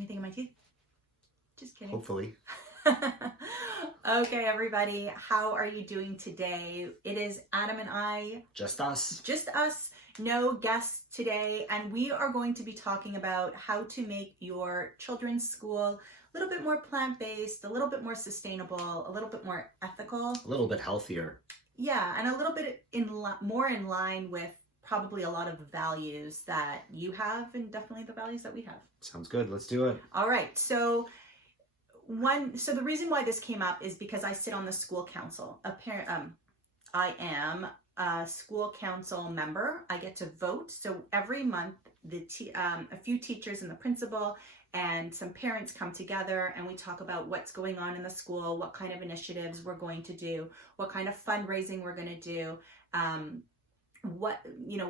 Anything in my teeth? Just kidding. Hopefully. Okay, everybody, how are you doing today? It is Adam and I. Just us. Just us, no guests today, and we are going to be talking about how to make your children's school a little bit more plant-based, a little bit more sustainable, a little bit more ethical. A little bit healthier. Yeah, and a little bit more in line with probably a lot of the values that you have and definitely the values that we have. Sounds good. Let's do it. All right, so the reason why this came up is because I sit on the school council. I am a school council member. I get to vote. So every month, a few teachers and the principal and some parents come together and we talk about what's going on in the school, what kind of initiatives we're going to do, what kind of fundraising we're going to do, what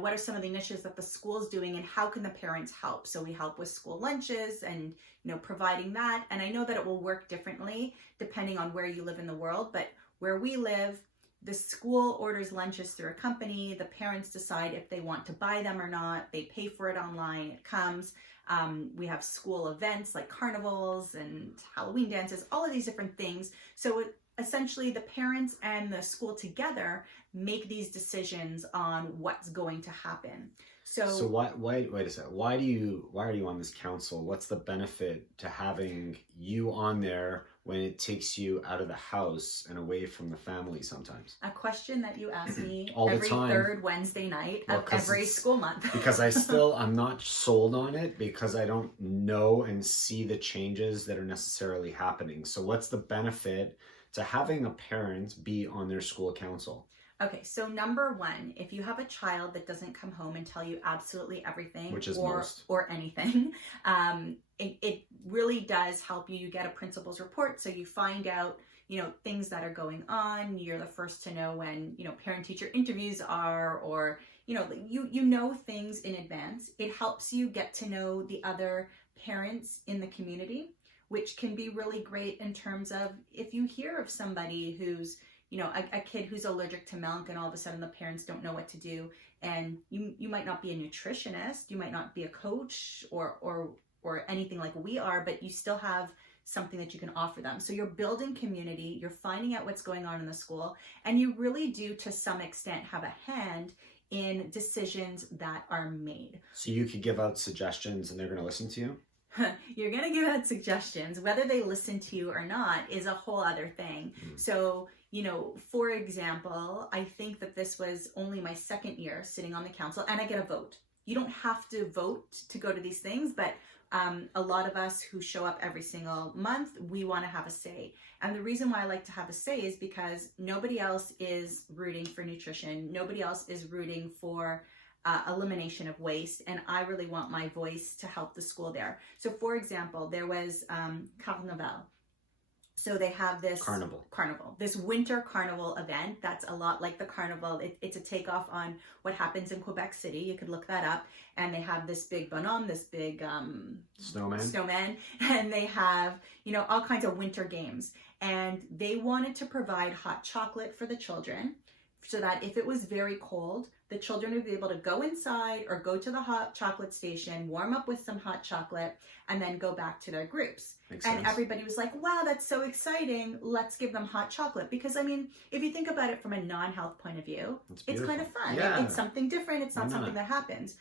are some of the initiatives that the school's doing and how can the parents help. So we help with school lunches and providing that. And I know that it will work differently depending on where you live in the world, but where we live, the school orders lunches through a company. The parents decide if they want to buy them or not. They pay for it online. It comes. We have school events like carnivals and Halloween dances, all of these different things. So essentially the parents and the school together make these decisions on what's going to happen. So wait a second. Why are you on this council? What's the benefit to having you on there when it takes you out of the house and away from the family sometimes? A question that you ask me every third Wednesday night of every school month. Because I'm not sold on it because I don't know and see the changes that are necessarily happening. So what's the benefit to having a parent be on their school council? Okay, so number one, if you have a child that doesn't come home and tell you absolutely everything, which is or anything, it really does help you. You get a principal's report, so you find out, things that are going on. You're the first to know when, parent-teacher interviews are, or, you know things in advance. It helps you get to know the other parents in the community, which can be really great in terms of if you hear of somebody who's, a kid who's allergic to milk and all of a sudden the parents don't know what to do, and you might not be a nutritionist, you might not be a coach or anything like we are, but you still have something that you can offer them. So you're building community, you're finding out what's going on in the school, and you really do to some extent have a hand in decisions that are made. So you could give out suggestions and they're going to listen to you? You're going to give out suggestions. Whether they listen to you or not is a whole other thing. So, for example, I think that this was only my second year sitting on the council and I get a vote. You don't have to vote to go to these things, but a lot of us who show up every single month, we want to have a say. And the reason why I like to have a say is because nobody else is rooting for nutrition. Nobody else is rooting for elimination of waste, and I really want my voice to help the school there. So for example, there was Carnaval. So they have this carnival, this winter carnival event that's a lot like the carnival. It's a takeoff on what happens in Quebec City. You could look that up. And they have this big bonhomme, this big snowman, and they have, all kinds of winter games. And they wanted to provide hot chocolate for the children so that if it was very cold, the children would be able to go inside or go to the hot chocolate station, warm up with some hot chocolate, and then go back to their groups. Makes sense. And everybody was like, wow, that's so exciting. Let's give them hot chocolate. Because, if you think about it from a non-health point of view, it's kind of fun. Yeah. It's something different. It's not something that happens.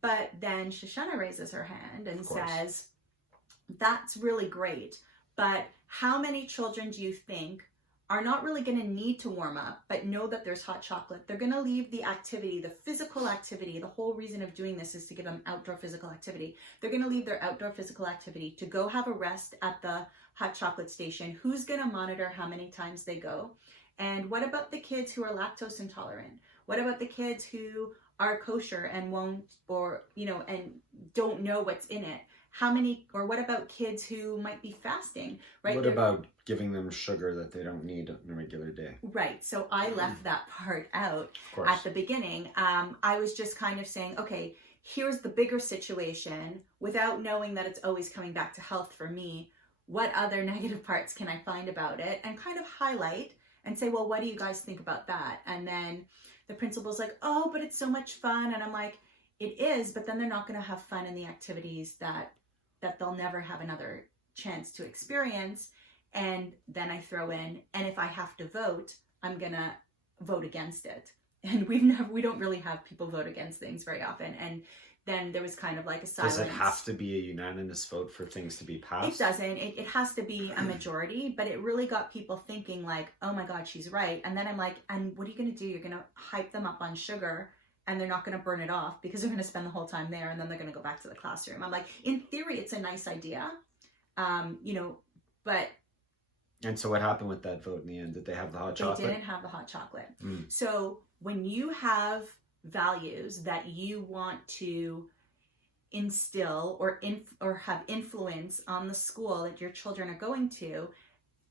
But then Shoshana raises her hand and says, that's really great. But how many children do you think are not really going to need to warm up, but know that there's hot chocolate? They're going to leave the activity, the physical activity. The whole reason of doing this is to give them outdoor physical activity. They're going to leave their outdoor physical activity to go have a rest at the hot chocolate station. Who's going to monitor how many times they go? And what about the kids who are lactose intolerant? What about the kids who are kosher and won't, and don't know what's in it? What about kids who might be fasting, right? What about giving them sugar that they don't need on a regular day? Right. So I left that part out at the beginning. I was just kind of saying, okay, here's the bigger situation without knowing that it's always coming back to health for me. What other negative parts can I find about it? And kind of highlight and say, well, what do you guys think about that? And then the principal's like, oh, but it's so much fun. And I'm like, it is, but then they're not going to have fun in the activities that that they'll never have another chance to experience. And then I throw in, and if I have to vote, I'm gonna vote against it. And we don't really have people vote against things very often. And then there was kind of like a silence. Does it have to be a unanimous vote for things to be passed? It doesn't. It has to be a majority, but it really got people thinking like, oh my God, she's right. And then I'm like, and what are you going to do? You're going to hype them up on sugar and they're not going to burn it off because they're going to spend the whole time there and then they're going to go back to the classroom. I'm like, in theory, it's a nice idea, but... And so what happened with that vote in the end? Did they have the hot chocolate? They didn't have the hot chocolate. So when you have values that you want to instill or have influence on the school that your children are going to,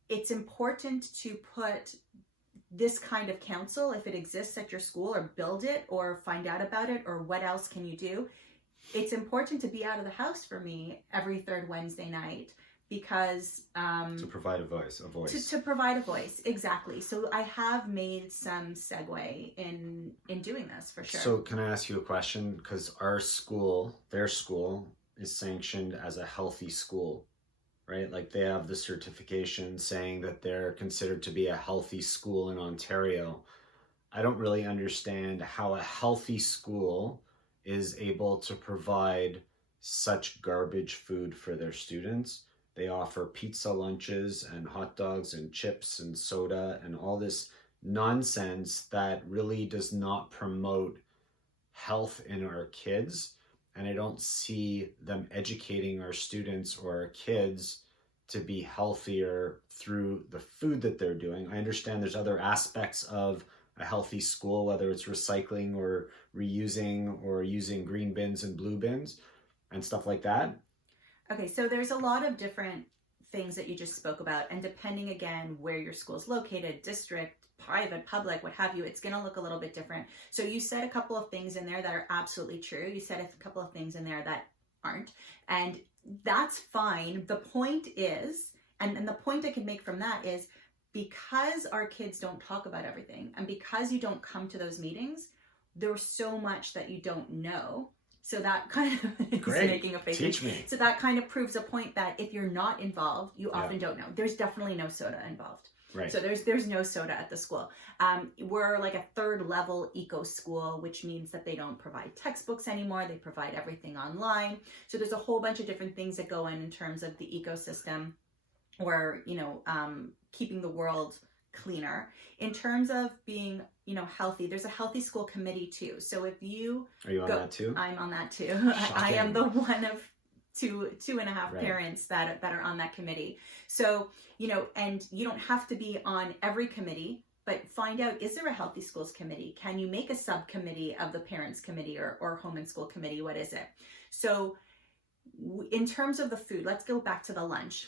it's important to put this kind of council, if it exists at your school, or build it or find out about it, or what else can you do. It's important to be out of the house for me every third Wednesday night, because to provide a voice. To provide a voice, exactly. So I have made some segue in doing this for sure. So can I ask you a question? Because our school, their school, is sanctioned as a healthy school, right? Like they have the certification saying that they're considered to be a healthy school in Ontario. I don't really understand how a healthy school is able to provide such garbage food for their students. They offer pizza lunches and hot dogs and chips and soda and all this nonsense that really does not promote health in our kids. And I don't see them educating our students or our kids to be healthier through the food that they're doing. I understand there's other aspects of a healthy school, whether it's recycling or reusing or using green bins and blue bins and stuff like that. Okay, so there's a lot of different things that you just spoke about, and depending again where your school is located, district, private, public, what have you, it's going to look a little bit different. So you said a couple of things in there that are absolutely true. You said a couple of things in there that aren't, and that's fine. The point is, and the point I can make from that is, because our kids don't talk about everything, and because you don't come to those meetings, there's so much that you don't know. So that kind of is making a face. Teach me. So that kind of proves a point that if you're not involved, you often don't know. There's definitely no soda involved. Right. So there's no soda at the school. We're like a third level eco school, which means that they don't provide textbooks anymore. They provide everything online. So there's a whole bunch of different things that go in terms of the ecosystem, or keeping the world cleaner. In terms of being healthy, there's a healthy school committee too. So if you are you on that too? I'm on that too. I am the one of two and a half parents that are on that committee. So and you don't have to be on every committee, but find out, is there a healthy schools committee? Can you make a subcommittee of the parents committee or home and school committee? What is it? So in terms of the food, let's go back to the lunch.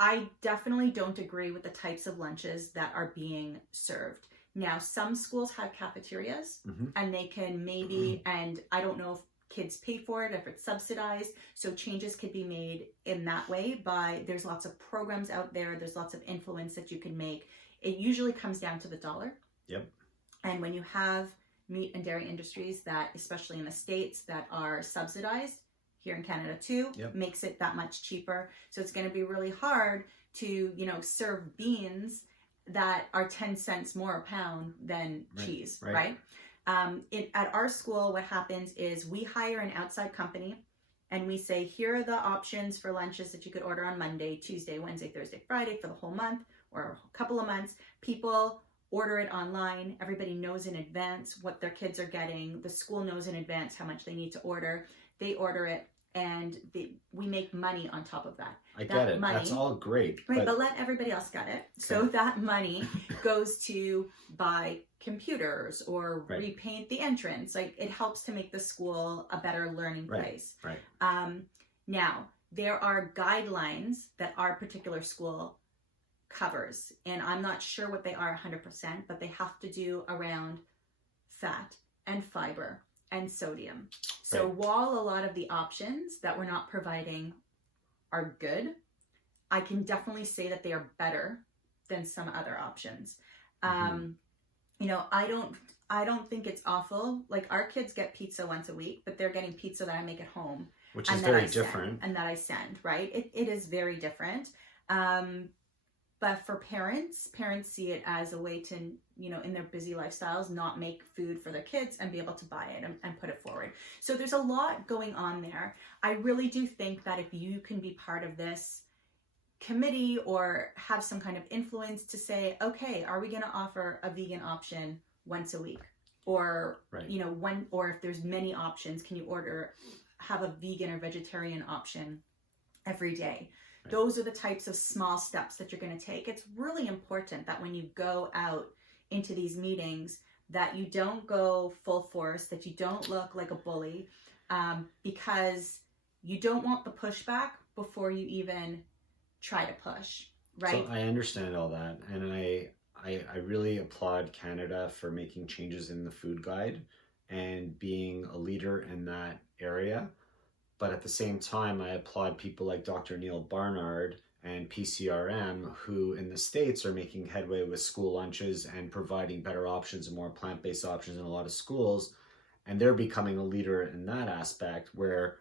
I definitely don't agree with the types of lunches that are being served. Now, some schools have cafeterias, and they can maybe, and I don't know if kids pay for it, if it's subsidized, so changes could be made in that way there's lots of programs out there, there's lots of influence that you can make. It usually comes down to the dollar. Yep. And when you have meat and dairy industries that, especially in the States, that are subsidized, here in Canada too, makes it that much cheaper. So it's going to be really hard to, serve beans that are 10 cents more a pound than cheese, right? At our school, what happens is we hire an outside company and we say, here are the options for lunches that you could order on Monday, Tuesday, Wednesday, Thursday, Friday for the whole month or a couple of months. People order it online. Everybody knows in advance what their kids are getting. The school knows in advance how much they need to order. They order it, and we make money on top of that. I get it. That's all great. Right, but let everybody else get it. Okay. So that money goes to buy computers or repaint the entrance. Like, it helps to make the school a better learning place. Right. Now, there are guidelines that our particular school covers, and I'm not sure what they are 100%, but they have to do around fat and fiber and sodium. So while a lot of the options that we're not providing are good, I can definitely say that they are better than some other options. I don't think it's awful. Like, our kids get pizza once a week, but they're getting pizza that I make at home. Which is And very different. And that I send, right? It is very different. But for parents see it as a way to, in their busy lifestyles, not make food for their kids and be able to buy it and put it forward. So there's a lot going on there. I really do think that if you can be part of this committee or have some kind of influence to say, okay, are we going to offer a vegan option once a week? Or, or if there's many options, can you have a vegan or vegetarian option every day? Right. Those are the types of small steps that you're going to take. It's really important that when you go out into these meetings, that you don't go full force, that you don't look like a bully, because you don't want the pushback before you even try to push, right? So I understand all that, and I really applaud Canada for making changes in the food guide and being a leader in that area. But at the same time, I applaud people like Dr. Neil Barnard and PCRM, who in the States are making headway with school lunches and providing better options and more plant-based options in a lot of schools. And they're becoming a leader in that aspect where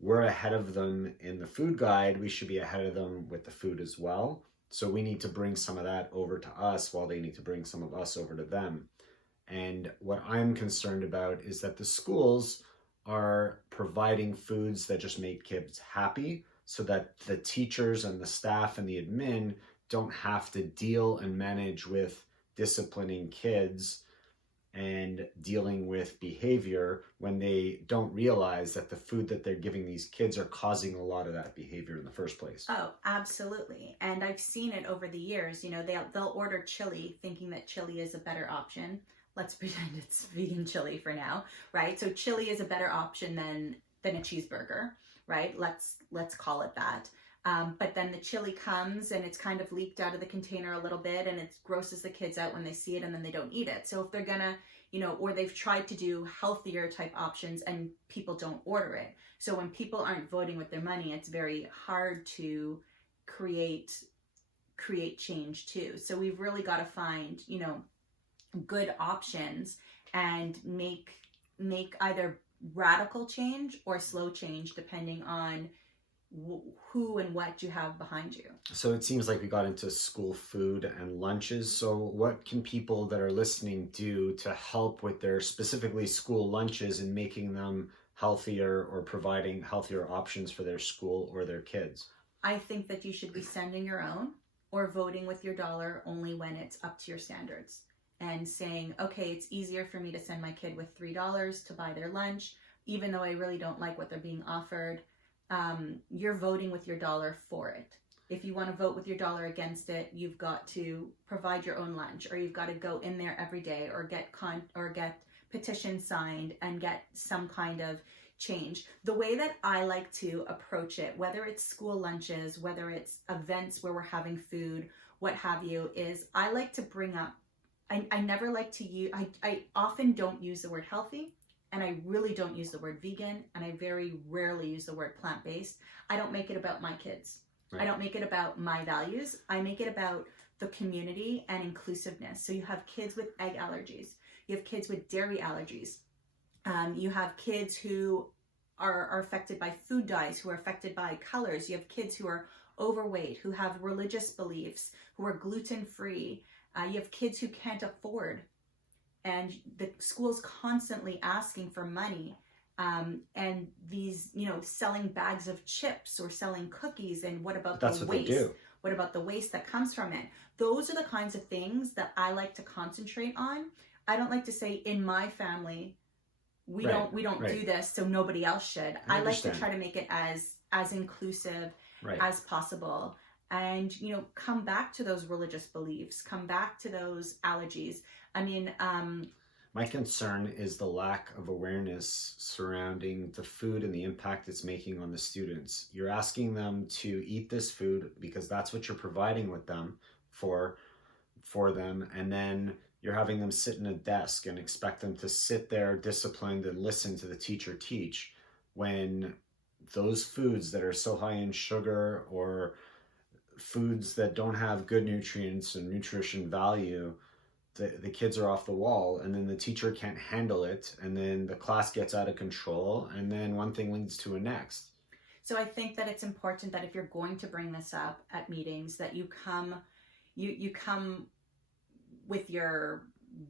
we're ahead of them in the food guide. We should be ahead of them with the food as well. So we need to bring some of that over to us while they need to bring some of us over to them. And what I'm concerned about is that the schools are providing foods that just make kids happy so that the teachers and the staff and the admin don't have to deal and manage with disciplining kids and dealing with behavior when they don't realize that the food that they're giving these kids are causing a lot of that behavior in the first place. Oh, absolutely. And I've seen it over the years. They'll order chili thinking that chili is a better option. Let's pretend it's vegan chili for now, right? So chili is a better option than a cheeseburger, right? Let's call it that. But then the chili comes and it's kind of leaked out of the container a little bit, and it grosses the kids out when they see it, and then they don't eat it. So if they're gonna, or they've tried to do healthier type options and people don't order it. So when people aren't voting with their money, it's very hard to create change too. So we've really got to find, good options and make either radical change or slow change depending on who and what you have behind you. So it seems like we got into school food and lunches. So what can people that are listening do to help with their specifically school lunches and making them healthier or providing healthier options for their school or their kids? I think that you should be sending your own or voting with your dollar only when it's up to your standards, and saying, okay, it's easier for me to send my kid with $3 to buy their lunch, even though I really don't like what they're being offered. You're voting with your dollar for it. If you want to vote with your dollar against it, you've got to provide your own lunch, or you've got to go in there every day, or get petitions signed and get some kind of change. The way that I like to approach it, whether it's school lunches, whether it's events where we're having food, what have you, is I like to bring up, I never like to use, I often don't use the word healthy, and I really don't use the word vegan, and I very rarely use the word plant-based. I don't make it about my kids. Right. I don't make it about my values. I make it about the community and inclusiveness. So you have kids with egg allergies. You have kids with dairy allergies. You have kids who are affected by food dyes, who are affected by colors. You have kids who are overweight, who have religious beliefs, who are gluten-free. You have kids who can't afford, and the school's constantly asking for money, and these, selling bags of chips or selling cookies, and what about the waste? They do. What about the waste that comes from it? Those are the kinds of things that I like to concentrate on. I don't like to say, in my family, we don't do this, so nobody else should. I like to try to make it as inclusive as possible. And, come back to those religious beliefs, come back to those allergies. I mean, my concern is the lack of awareness surrounding the food and the impact it's making on the students. You're asking them to eat this food because that's what you're providing with them for them. And then you're having them sit in a desk and expect them to sit there disciplined and listen to the teacher teach, when those foods that are so high in sugar or foods that don't have good nutrients and nutrition value the kids are off the wall, and then the teacher can't handle it, and then the class gets out of control, and then one thing leads to a next. So I think that it's important that if you're going to bring this up at meetings, that you come with your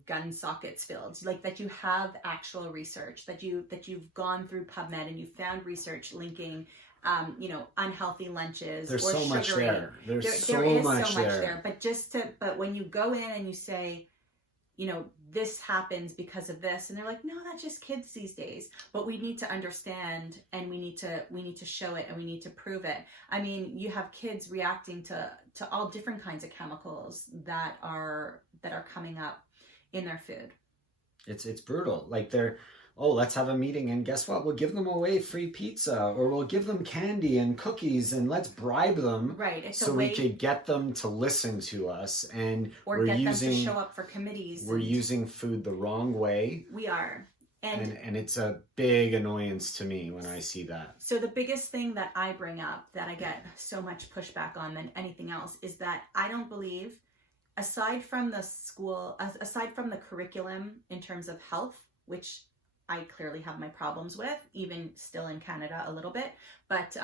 gun sockets filled, like that you have actual research, that you've gone through PubMed and you found research linking unhealthy lunches. There's or so much sugary. there. There is so much there. But when you go in and you say, this happens because of this, and they're like, no, that's just kids these days. But we need to understand, and we need to show it, and we need to prove it. I mean, you have kids reacting to all different kinds of chemicals that are coming up in their food. It's brutal. Like let's have a meeting, and guess what? We'll give them away free pizza, or we'll give them candy and cookies, and let's bribe them, right? So we could get them to listen to us, and or get them to show up for committees. We're using food the wrong way. We are. And it's a big annoyance to me when I see that. So the biggest thing that I bring up, that I get so much pushback on than anything else, is that I don't believe, aside from the curriculum in terms of health, which I clearly have my problems with, even still in Canada a little bit, but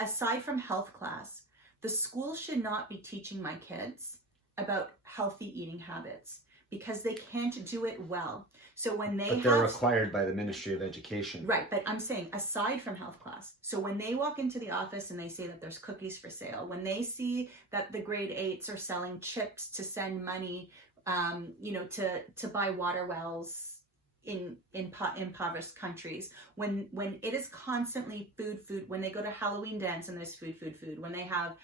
aside from health class, the school should not be teaching my kids about healthy eating habits, because they can't do it well. So when they're required by the Ministry of Education. Right, but I'm saying aside from health class. So when they walk into the office and they say that there's cookies for sale, when they see that the grade 8s are selling chips to send money, to buy water wells in impoverished countries, when it is constantly food, when they go to Halloween dance and there's food, when they have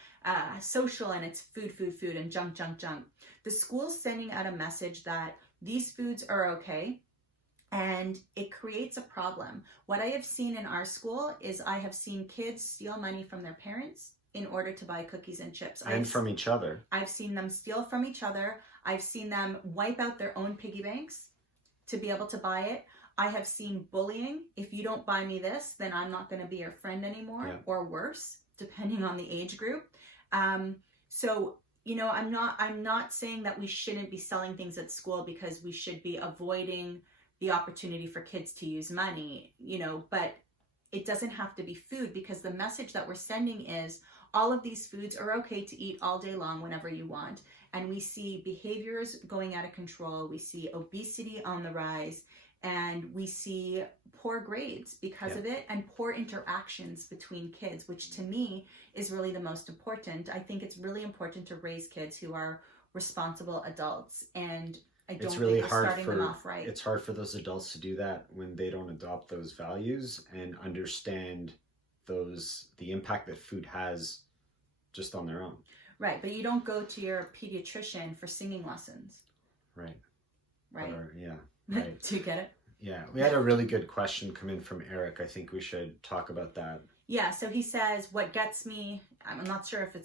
social and it's food and junk, the school's sending out a message that these foods are okay, and it creates a problem. What I have seen in our school is I have seen kids steal money from their parents in order to buy cookies and chips. And from each other. I've seen them steal from each other. I've seen them wipe out their own piggy banks to be able to buy it. I have seen bullying. If you don't buy me this, then I'm not going to be your friend anymore, or worse, depending on the age group. So I'm not saying that we shouldn't be selling things at school, because we should be avoiding the opportunity for kids to use money, but it doesn't have to be food, because the message that we're sending is all of these foods are okay to eat all day long whenever you want. And we see behaviors going out of control. We see obesity on the rise, and we see poor grades because of it, and poor interactions between kids, which to me is really the most important. I think it's really important to raise kids who are responsible adults, and I don't think we're starting them off right. It's hard for those adults to do that when they don't adopt those values and understand the impact that food has just on their own. Right, but you don't go to your pediatrician for singing lessons. Right. Right. Right. Do you get it? Yeah, we had a really good question come in from Eric. I think we should talk about that. Yeah, so he says, what gets me, I'm not sure if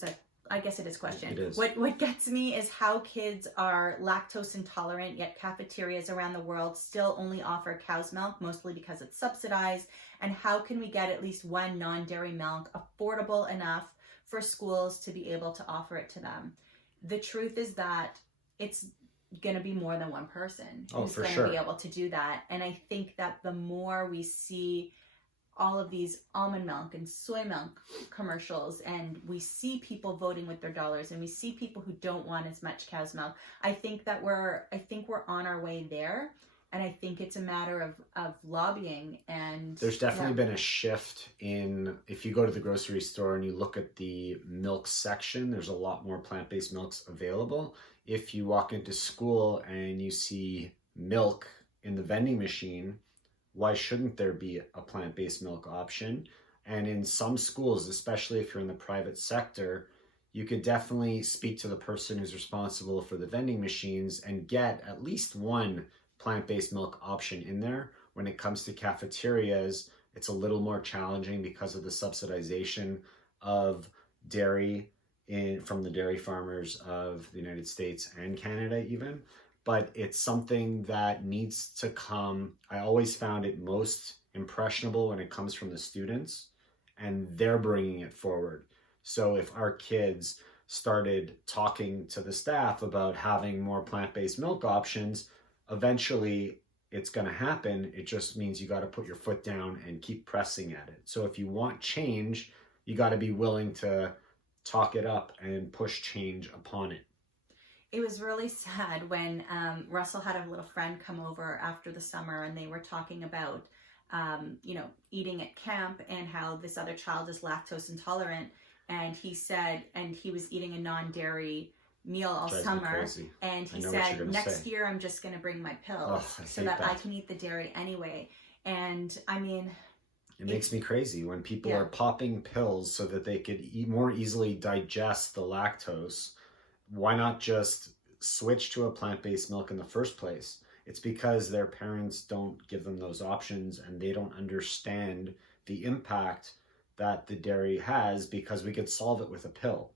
I guess it is question. It is. What gets me is how kids are lactose intolerant, yet cafeterias around the world still only offer cow's milk, mostly because it's subsidized. And how can we get at least one non-dairy milk affordable enough for schools to be able to offer it to them? The truth is that it's going to be more than one person who's going to be able to do that. And I think that the more we see all of these almond milk and soy milk commercials, and we see people voting with their dollars, and we see people who don't want as much cow's milk, I think we're on our way there. And I think it's a matter of lobbying. And there's definitely been a shift if you go to the grocery store and you look at the milk section, there's a lot more plant-based milks available. If you walk into school and you see milk in the vending machine, why shouldn't there be a plant-based milk option? And in some schools, especially if you're in the private sector, you could definitely speak to the person who's responsible for the vending machines and get at least one plant-based milk option in there. When it comes to cafeterias, it's a little more challenging because of the subsidization of dairy from the dairy farmers of the United States and Canada even. But it's something that needs to come. I always found it most impressionable when it comes from the students, and they're bringing it forward. So if our kids started talking to the staff about having more plant-based milk options, eventually it's going to happen. It just means you got to put your foot down and keep pressing at it. So if you want change, you got to be willing to talk it up and push change upon it. It was really sad when Russell had a little friend come over after the summer, and they were talking about, eating at camp and how this other child is lactose intolerant. And he said, and he was eating a non-dairy meal all summer. And he said, next year I'm just going to bring my pills so that I can eat the dairy anyway. And I mean, it makes me crazy when people are popping pills so that they could more easily digest the lactose. Why not just switch to a plant-based milk in the first place? It's because their parents don't give them those options, and they don't understand the impact that the dairy has, because we could solve it with a pill.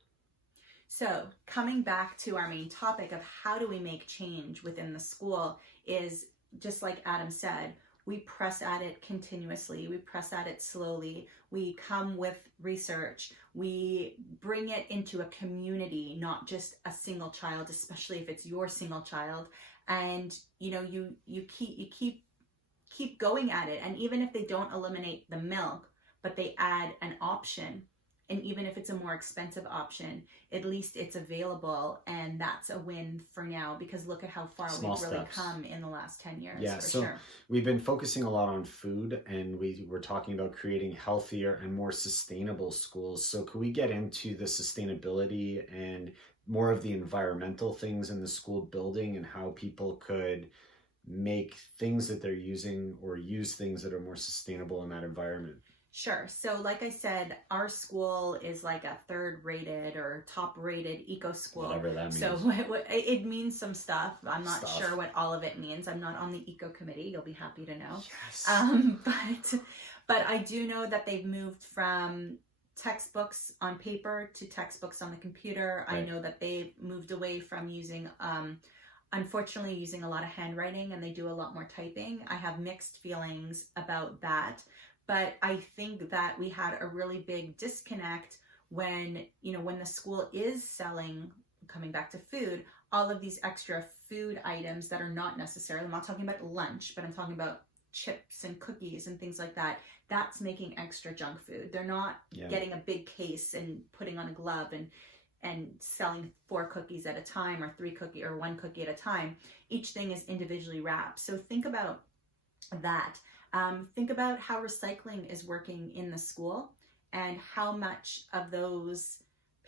So coming back to our main topic of how do we make change within the school is, just like Adam said, we press at it continuously. We press at it slowly. We come with research. We bring it into a community, not just a single child, especially if it's your single child. And you keep going at it. And even if they don't eliminate the milk, but they add an option, and even if it's a more expensive option, at least it's available, and that's a win for now, because look at how far we've really come in the last 10 years. Yeah, so we've been focusing a lot on food, and we were talking about creating healthier and more sustainable schools. So could we get into the sustainability and more of the environmental things in the school building, and how people could make things that they're using or use things that are more sustainable in that environment? Sure. So like I said, our school is like a 3rd rated or top rated eco school. Whatever that means. So it means some stuff. I'm not sure what all of it means. I'm not on the eco committee. You'll be happy to know. Yes. But I do know that they've moved from textbooks on paper to textbooks on the computer. Right. I know that they've moved away from unfortunately using a lot of handwriting, and they do a lot more typing. I have mixed feelings about that. But I think that we had a really big disconnect when the school is selling, coming back to food, all of these extra food items that are not necessarily, I'm not talking about lunch, but I'm talking about chips and cookies and things like that. That's making extra junk food. They're not getting a big case and putting on a glove and selling 4 cookies at a time, or 3 cookies or 1 cookie at a time. Each thing is individually wrapped. So think about that. Think about how recycling is working in the school, and how much of those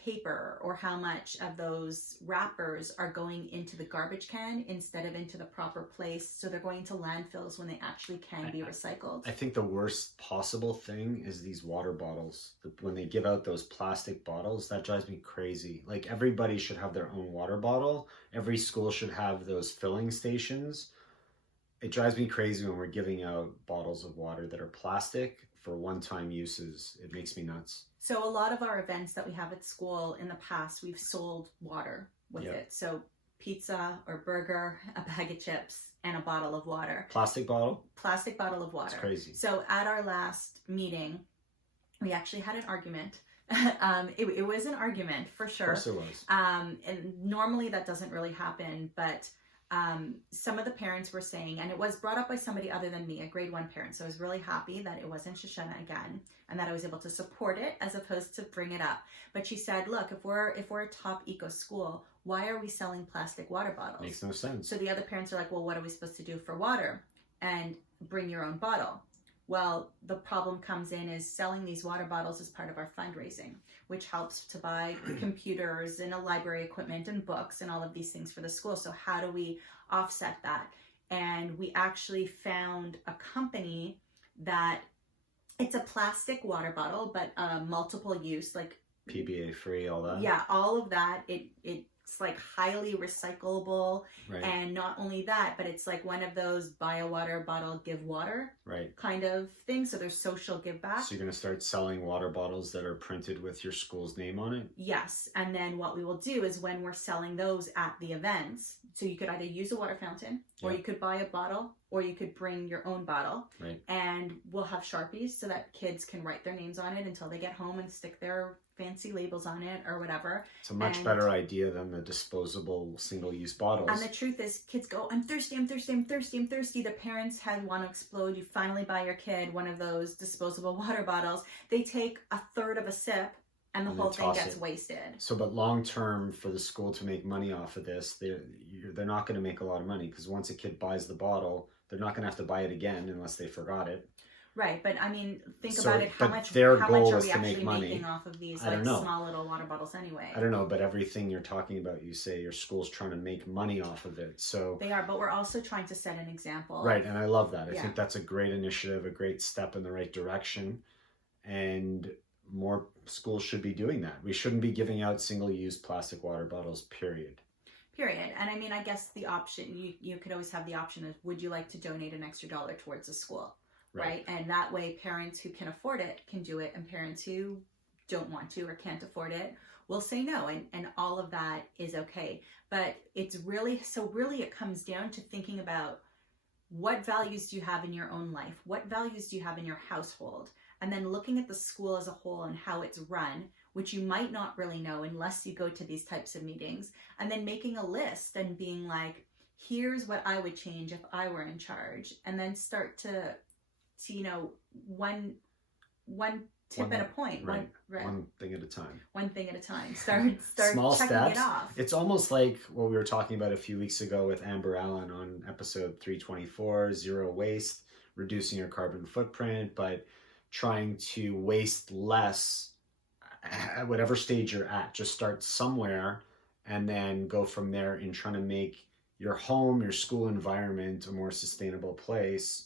paper or how much of those wrappers are going into the garbage can instead of into the proper place. So they're going to landfills when they actually can be recycled. I think the worst possible thing is these water bottles. When they give out those plastic bottles, that drives me crazy. Like, everybody should have their own water bottle. Every school should have those filling stations. It drives me crazy when we're giving out bottles of water that are plastic for one-time uses. It makes me nuts. So a lot of our events that we have at school in the past, we've sold water with it. So pizza or burger, a bag of chips, and a bottle of water. Plastic bottle? Plastic bottle of water. That's crazy. So at our last meeting, we actually had an argument. It was an argument, for sure. Of course it was. And normally that doesn't really happen, but some of the parents were saying, and it was brought up by somebody other than me, a grade 1 parent. So I was really happy that it wasn't Shoshana again, and that I was able to support it as opposed to bring it up. But she said, look, if we're a top eco school, why are we selling plastic water bottles? Makes no sense. So the other parents are like, well, what are we supposed to do for water? And bring your own bottle. Well, the problem comes in is selling these water bottles as part of our fundraising, which helps to buy computers and a library equipment and books and all of these things for the school. So how do we offset that? And we actually found a company that, it's a plastic water bottle, but multiple use, like PBA free, all that. Yeah, all of that. It's like highly recyclable, right. And not only that, but it's like one of those buy a water bottle, give water, right, kind of thing. So there's social give back. So you're going to start selling water bottles that are printed with your school's name on it? Yes. And then what we will do is when we're selling those at the events, So you could either use a water fountain, or Yeah. you could buy a bottle, or you could bring your own bottle. Right. And we'll have Sharpies so that kids can write their names on it until they get home and stick their fancy labels on it or whatever. It's a much better idea than the disposable single-use bottles. And the truth is, kids go, I'm thirsty, I'm thirsty, I'm thirsty, I'm thirsty. The parents want to explode. You finally buy your kid one of those disposable water bottles. They take a third of a sip, and the whole thing gets wasted. So, but long term, for the school to make money off of this, they're not going to make a lot of money, because once a kid buys the bottle, they're not going to have to buy it again unless they forgot it. Right, but I mean, think about it. How much their are goal we is to actually make money. making off of these I don't know. small little water bottles anyway? I don't know, but everything you're talking about, you say your school's trying to make money off of it. So they are, but we're also trying to set an example. Right, and I love that. I Yeah. think that's a great initiative, a great step in the right direction, and more schools should be doing that. We shouldn't be giving out single-use plastic water bottles, period. And I mean, I guess the option, you could always have the option of, would you like to donate an extra $1 towards the school? Right. And that way, parents who can afford it can do it, and parents who don't want to or can't afford it will say no. And all of that is okay. But it's really it comes down to thinking about, what values do you have in your own life? What values do you have in your household? And then looking at the school as a whole and how it's run, which you might not really know unless you go to these types of meetings, and then making a list and being like, here's what I would change if I were in charge. And then start to one tip at a point. Right. One One thing at a time. One thing at a time. Start Small checking steps. it off. It's almost like what we were talking about a few weeks ago with Amber Allen on episode 324, zero waste, reducing your carbon footprint, but trying to waste less at whatever stage you're at. Just start somewhere and then go from there in trying to make your home, your school environment a more sustainable place,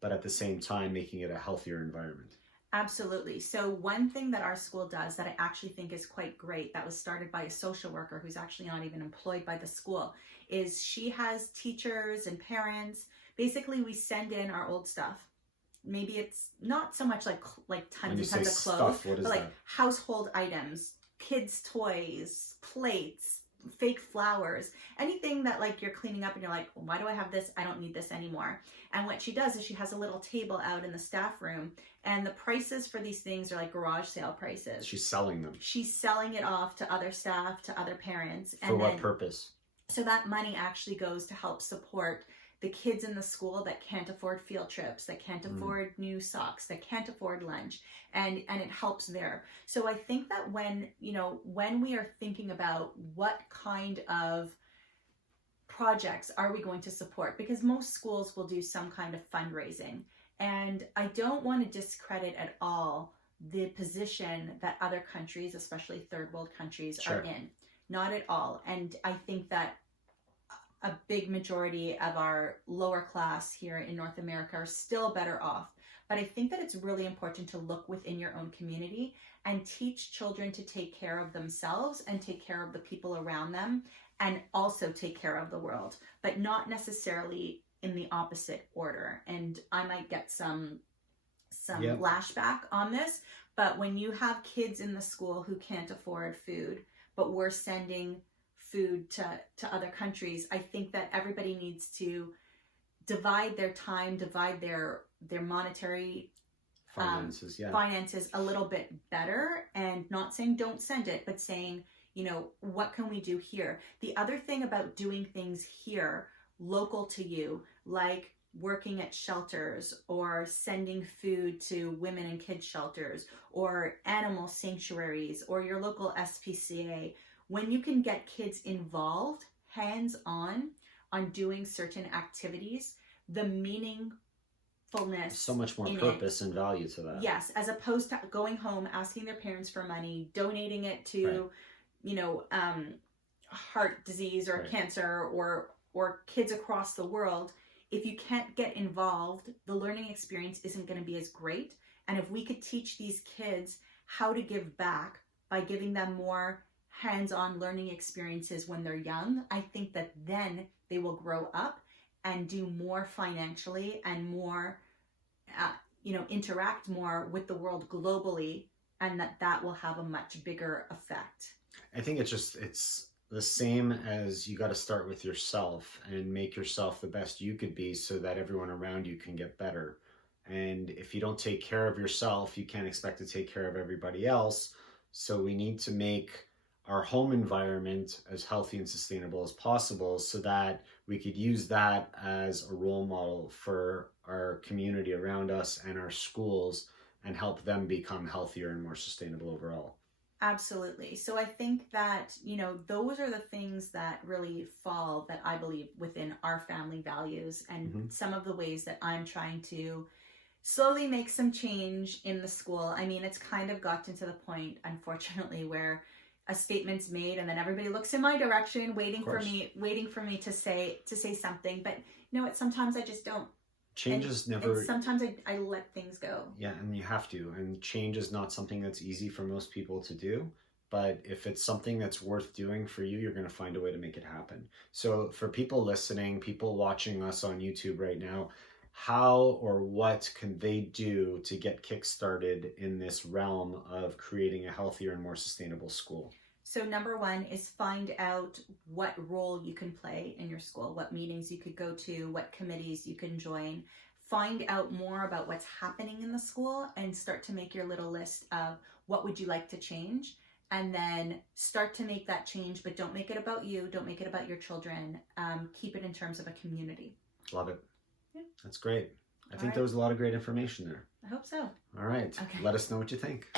but at the same time making it a healthier environment. Absolutely. So one thing that our school does that I actually think is quite great, that was started by a social worker who's actually not even employed by the school, is she has teachers and parents. Basically, we send in our old stuff. Maybe it's not so much like tons and tons of clothes, what is but like that? household items, kids' toys, plates, fake flowers, anything that like you're cleaning up and you're like, why do I have this? I don't need this anymore. And what she does is she has a little table out in the staff room, and the prices for these things are like garage sale prices. She's selling them. She's selling it off to other staff, to other parents. For what purpose? So that money actually goes to help support the kids in the school that can't afford field trips, that can't afford new socks, that can't afford lunch, and it helps there. So I think that when we are thinking about what kind of projects are we going to support, because most schools will do some kind of fundraising, and I don't want to discredit at all the position that other countries, especially third world countries, are in. Not at all. And I think that a big majority of our lower class here in North America are still better off. But I think that it's really important to look within your own community and teach children to take care of themselves and take care of the people around them, and also take care of the world, but not necessarily in the opposite order. And I might get some lashback on this, but when you have kids in the school who can't afford food, but we're sending food to other countries, I think that everybody needs to divide their time, divide their monetary finances a little bit better, and not saying don't send it, but saying, what can we do here? The other thing about doing things here local to you, like working at shelters or sending food to women and kids shelters or animal sanctuaries or your local SPCA, when you can get kids involved, hands-on, on doing certain activities, the meaningfulness, so much more purpose and value to that. Yes, as opposed to going home, asking their parents for money, donating it to, heart disease or cancer or kids across the world. If you can't get involved, the learning experience isn't going to be as great. And if we could teach these kids how to give back by giving them more hands-on learning experiences when they're young, I think that then they will grow up and do more financially and more, interact more with the world globally, and that will have a much bigger effect. I think it's the same as you got to start with yourself and make yourself the best you could be so that everyone around you can get better. And if you don't take care of yourself, you can't expect to take care of everybody else. So we need to make our home environment as healthy and sustainable as possible so that we could use that as a role model for our community around us and our schools and help them become healthier and more sustainable overall. Absolutely. So I think that, those are the things that really fall, that I believe, within our family values, and some of the ways that I'm trying to slowly make some change in the school. I mean, it's kind of gotten to the point, unfortunately, where a statement's made and then everybody looks in my direction, waiting for me to say something. But sometimes I just don't. Change is never. Sometimes I let things go. Yeah, and you have to. And change is not something that's easy for most people to do. But if it's something that's worth doing for you, you're going to find a way to make it happen. So for people listening, people watching us on YouTube right now, how or what can they do to get kickstarted in this realm of creating a healthier and more sustainable school? So number one is find out what role you can play in your school, what meetings you could go to, what committees you can join. Find out more about what's happening in the school and start to make your little list of what would you like to change, and then start to make that change, but don't make it about you. Don't make it about your children. Keep it in terms of a community. Love it. Yeah. That's great. I think there was a lot of great information there. I hope so. All right. Okay. Let us know what you think.